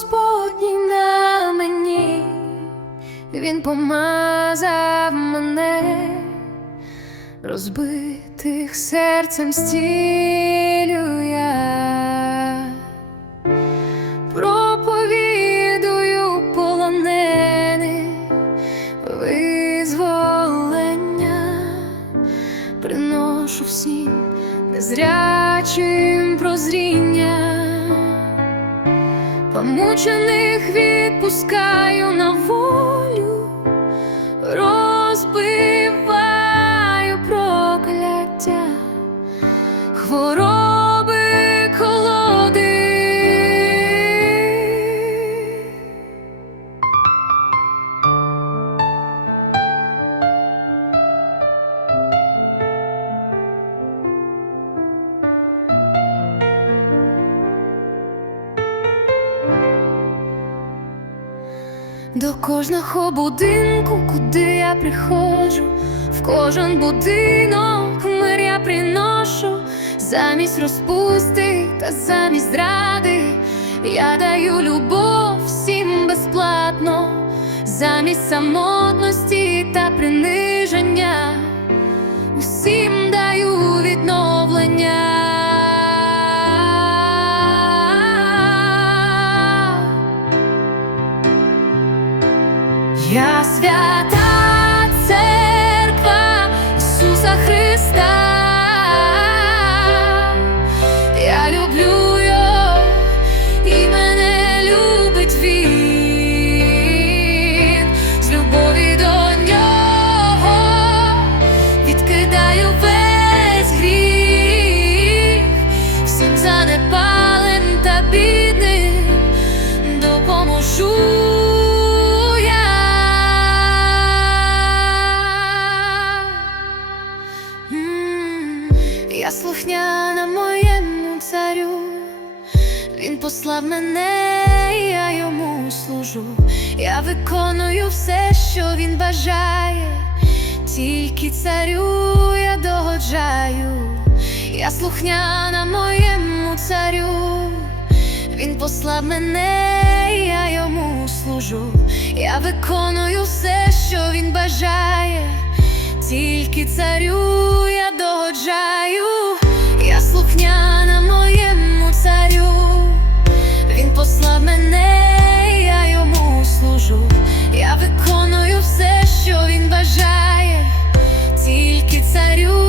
Господній на мені, він помазав мене, розбитих серцем зцілює. Проповідую полонених визволення, приношу всім незрячим прозріння, помучених відпускаю на волю, розбиваю До кожного будинку, куди я приходжу, в кожен будинок мир я приношу, замість розпусти та замість зради, я даю любов всім безплатно, замість самотності та Я свята слухняна моєму царю, він послав мене, я йому служу. Я виконую все, що він бажає, тільки царю я догоджаю. Я слухняна моєму царю, він послав мене, я йому служу. Я виконую все, що він бажає, тільки царю. бажає тільки царю.